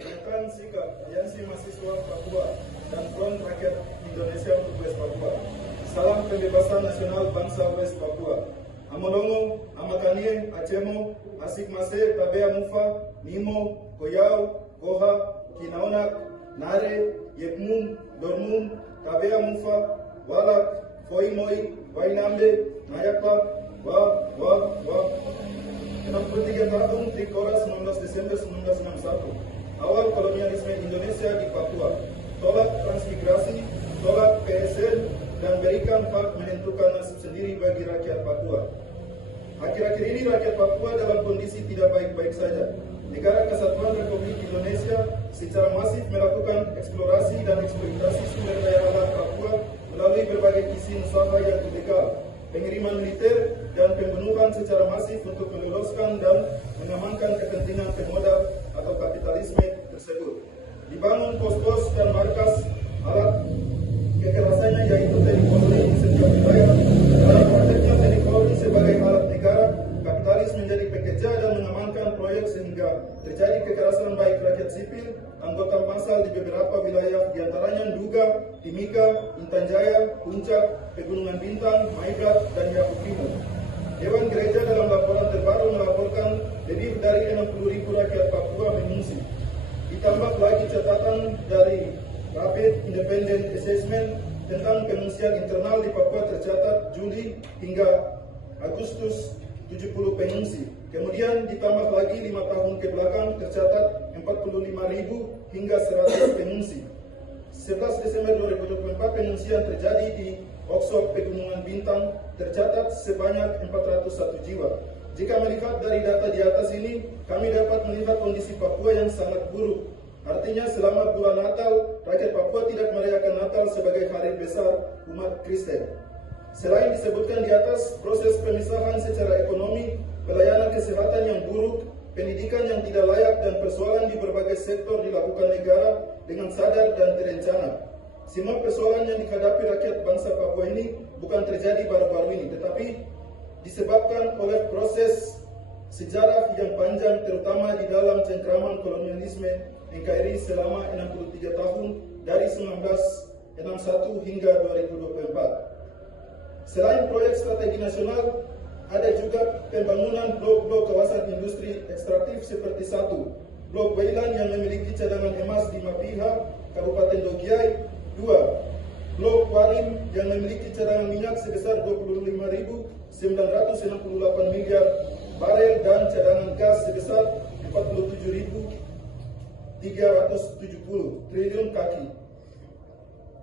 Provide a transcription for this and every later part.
Pernyataan sikap Aliansi Mahasiswa Papua dan Front Rakyat Indonesia untuk West Papua. Salam pembebasan nasional bangsa West Papua. Amolongo, Amakanie, Acemo, Asikmase, Tabea Mufa, Nimo, Koyau, Goha, Kinaonak, Nare, Yekmum, Dormum, Tabea Mufa, Walak, Foimoi, Wainambe, Nayakla, Wa. 63 tahun Trikora 19 Desember 1961. Awal kolonialisme Indonesia di Papua. Tolak transmigrasi, tolak PSN, dan berikan hak menentukan nasib sendiri bagi rakyat Papua. Akhir-akhir ini rakyat Papua dalam kondisi tidak baik-baik saja. Negara Kesatuan Republik Indonesia secara masif melakukan eksplorasi dan eksploitasi sumber daya alam Papua melalui berbagai izin usaha yang ilegal, pengiriman militer, dan pembunuhan secara masif untuk meloloskan dan mengamankan kepentingan pemodal atau kapitalisme tersebut. Dibangun pos-pos dan markas alat kekerasannya yaitu TNI Polri di setiap wilayah. Dalam prakteknya TNI Polri sebagai alat negara, kapitalis menjadi pekerja dan mengamankan proyek sehingga terjadi kekerasan baik rakyat sipil, anggota massal di beberapa wilayah diantaranya Nduga, Timika, Intan Jaya, Puncak, Pegunungan Bintang, Maibrat, dan Yakubimu. Dewan Gereja dalam laporan terbaru melaporkan lebih dari 60.000 rakyat Papua mengungsi. Ditambah lagi catatan dari Rapid Independent Assessment tentang pengungsian internal di Papua tercatat Juli hingga Agustus 70 pengungsi. Kemudian ditambah lagi 5 tahun ke belakang tercatat 45.000 hingga 100 pengungsi. 11 Desember 2024 pengungsian terjadi di Oksok Pegunungan Bintang tercatat sebanyak 401 jiwa. Jika melihat dari data di atas ini, kami dapat melihat kondisi Papua yang sangat buruk. Artinya selama bulan Natal, rakyat Papua tidak merayakan Natal sebagai hari besar umat Kristen. Selain disebutkan di atas, proses pemisahan secara ekonomi, pelayanan kesehatan yang buruk, pendidikan yang tidak layak, dan persoalan di berbagai sektor dilakukan negara dengan sadar dan terencana. Semua persoalan yang dihadapi rakyat bangsa Papua ini bukan terjadi baru-baru ini, tetapi disebabkan oleh proses sejarah yang panjang, terutama di dalam cengkraman kolonialisme NKRI selama 63 tahun dari 1961 hingga 2024. Selain proyek strategi nasional, ada juga pembangunan blok-blok kawasan industri ekstraktif seperti 1. Blok Bailan yang memiliki cadangan emas di Mapiha, Kabupaten Dogiai. 2. Blok Warim yang memiliki cadangan minyak sebesar 25.968 miliar barel dan cadangan gas sebesar 47.370 triliun kaki.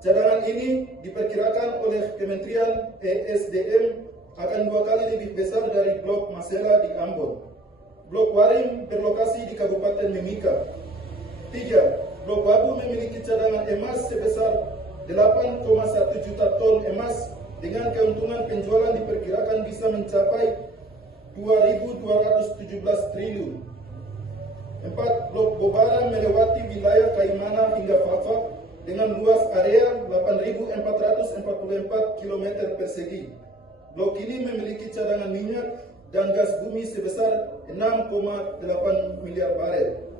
Cadangan ini diperkirakan oleh Kementerian ESDM akan 2 kali lebih besar dari blok Masela di Ambon. Blok Warim berlokasi di Kabupaten Mimika. 3. Blok Wabu memiliki cadangan emas sebesar 8,1 juta ton emas dengan keuntungan penjualan diperkirakan bisa mencapai 2.217 triliun. 4. Blok Bobara melewati wilayah Kaimana hingga Fafak dengan luas area 8.444 km persegi. Blok ini memiliki cadangan minyak dan gas bumi sebesar 6,8 miliar barel.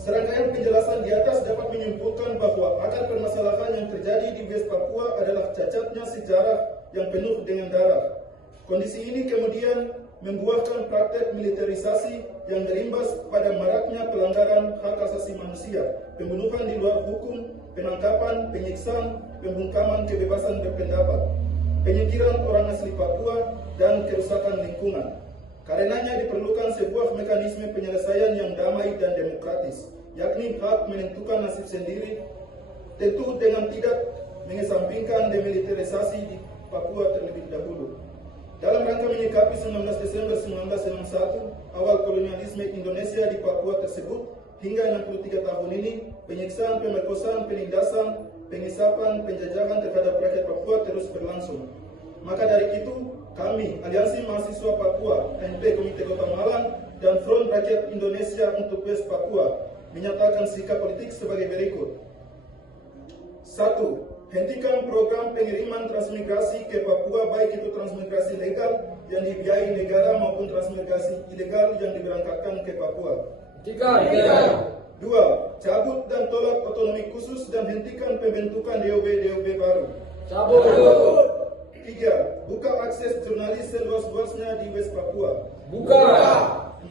Serangkaian penjelasan di atas dapat menyimpulkan bahwa akar permasalahan yang terjadi di West Papua adalah cacatnya sejarah yang penuh dengan darah. Kondisi ini kemudian membuahkan praktek militerisasi yang berimbas pada maraknya pelanggaran hak asasi manusia, pembunuhan di luar hukum, penangkapan, penyiksaan, pembungkaman kebebasan berpendapat, penyingkiran orang asli Papua, dan kerusakan lingkungan. Karenanya diperlukan sebuah mekanisme penyelesaian yang damai dan demokratis, yakni hak menentukan nasib sendiri, tentu dengan tidak mengesampingkan demilitarisasi di Papua terlebih dahulu. Dalam rangka menyikapi 19 Desember 1961, awal kolonialisme Indonesia di Papua tersebut, hingga 63 tahun ini, penyiksaan, pemerkosaan, penindasan, pengisapan, penjajahan terhadap rakyat Papua terus berlangsung. Maka dari itu, kami, Aliansi Mahasiswa Papua, ANP Komite Kota Malang, dan Front Rakyat Indonesia untuk West Papua, menyatakan sikap politik sebagai berikut. 1. Hentikan program pengiriman transmigrasi ke Papua, baik itu transmigrasi legal yang dibiayai negara maupun transmigrasi ilegal yang diberangkatkan ke Papua. Hentikan. 2. Cabut dan tolak otonomi khusus dan hentikan pembentukan DOB baru. Cabut. 3. Buka akses jurnalis seluas-luasnya di West Papua. Buka.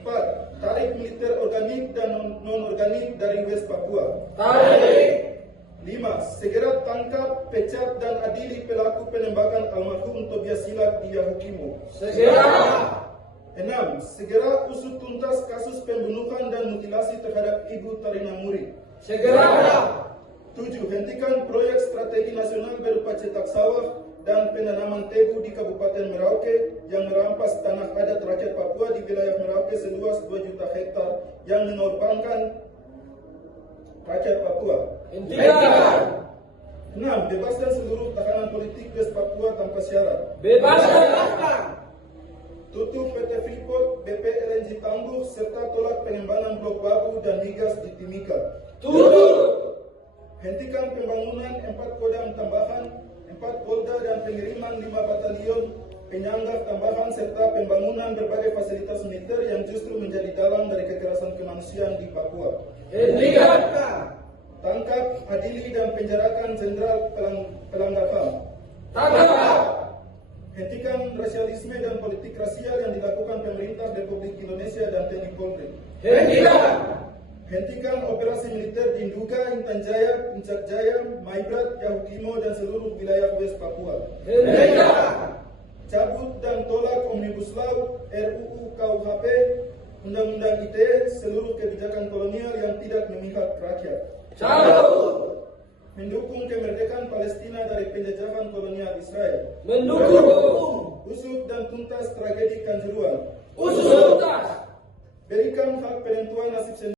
4. Tarik militer organik dan non-organik dari West Papua. Tarik. 5. Segera tangkap, pecat, dan adili pelaku penembakan almarhum Tobias Silak di Yahukimo. Segera. 6. Segera usut tuntas kasus pembunuhan dan mutilasi terhadap Ibu Tarina Muri. Segera. 7. Hentikan proyek strategi nasional berupa cetak sawah dan penanaman tebu di Kabupaten Merauke yang merampas tanah adat rakyat Papua di wilayah Merauke seluas 2 juta hektar yang mengorbankan rakyat Papua. Hentikan. 6. Bebaskan seluruh tahanan politik West Papua tanpa syarat. Bebaskan. Tutup PT Freeport, BP LNG Tangguh, serta tolak pengembangan blok babu dan migas di Timika. Tutup. Hentikan pembangunan 4 kodam tambahan, 4 polda dan pengiriman 5 batalion penyangga tambahan serta pembangunan berbagai fasilitas militer yang justru menjadi dalang dari kekerasan kemanusiaan di Papua. Hentikan. Tangkap, adili dan penjarakan jenderal pelanggar HAM. Tangkap. Hentikan rasialisme dan politik rasial yang dilakukan pemerintah Republik Indonesia dan TNI Polri. Hentikan. Hentikan operasi militer di Nduga, Intan Jaya, Puncak Jaya, Maibrat, Yahukimo, dan seluruh wilayah West Papua. Hentikan. Cabut dan tolak Omnibus Law, RUU KUHP, Undang-Undang ITE, seluruh kebijakan kolonial yang tidak memihak rakyat. Cabut. Mendukung kemerdekaan Palestina dari penjajahan kolonial Israel. Mendukung. Usut dan tuntas tragedi Kanjuruhan. Usut tuntas. Berikan hak penentuan nasib